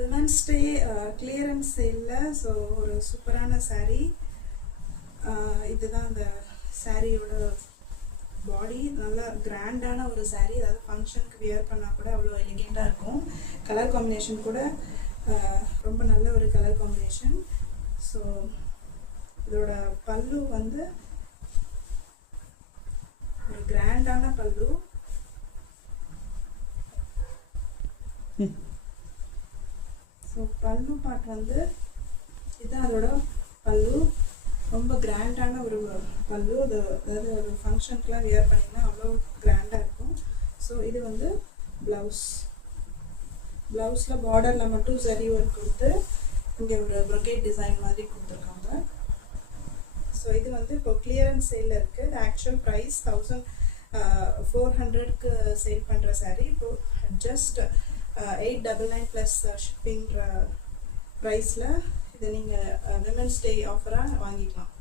Women's day clearance சேலில் so ஒரு சூப்பரான saree. இதுதான் அந்த சாரியோட பாடி. நல்லா கிராண்டான ஒரு saree. அதாவது ஃபங்க்ஷனுக்கு வியர் பண்ணால் கூட அவ்வளோ எலிகெண்ட்டாக இருக்கும். கலர் காம்பினேஷன் கூட ரொம்ப நல்ல ஒரு கலர் காம்பினேஷன். ஸோ இதோட பல்லு வந்து ஒரு கிராண்டான பல்லு. ஸோ பல்லு பார்ட் வந்து இதுதான் அதோட பல்லு. ரொம்ப கிராண்டான ஒரு பல்லு. அதாவது ஒரு ஃபங்க்ஷனுக்குலாம் வியர் பண்ணிங்கன்னா அவ்வளோ கிராண்டாக இருக்கும். ஸோ இது வந்து ப்ளவுஸில் பார்டரில் மட்டும் சரி ஒர்க் கொடுத்து இங்கே ஒரு ப்ரொகேட் டிசைன் மாதிரி கொடுத்துருக்காங்க. ஸோ இது வந்து இப்போ கிளியரன்ஸ் சேலில் இருக்குது. இது ஆக்சுவல் ப்ரைஸ் 1400க்கு சேல் பண்ணுற saree இப்போ ஜஸ்ட் 899 ப்ளஸ் ஷிப்பிங் ப்ரைஸில் இதை நீங்கள் விமன்ஸ் டே ஆஃபராக வாங்கிக்கலாம்.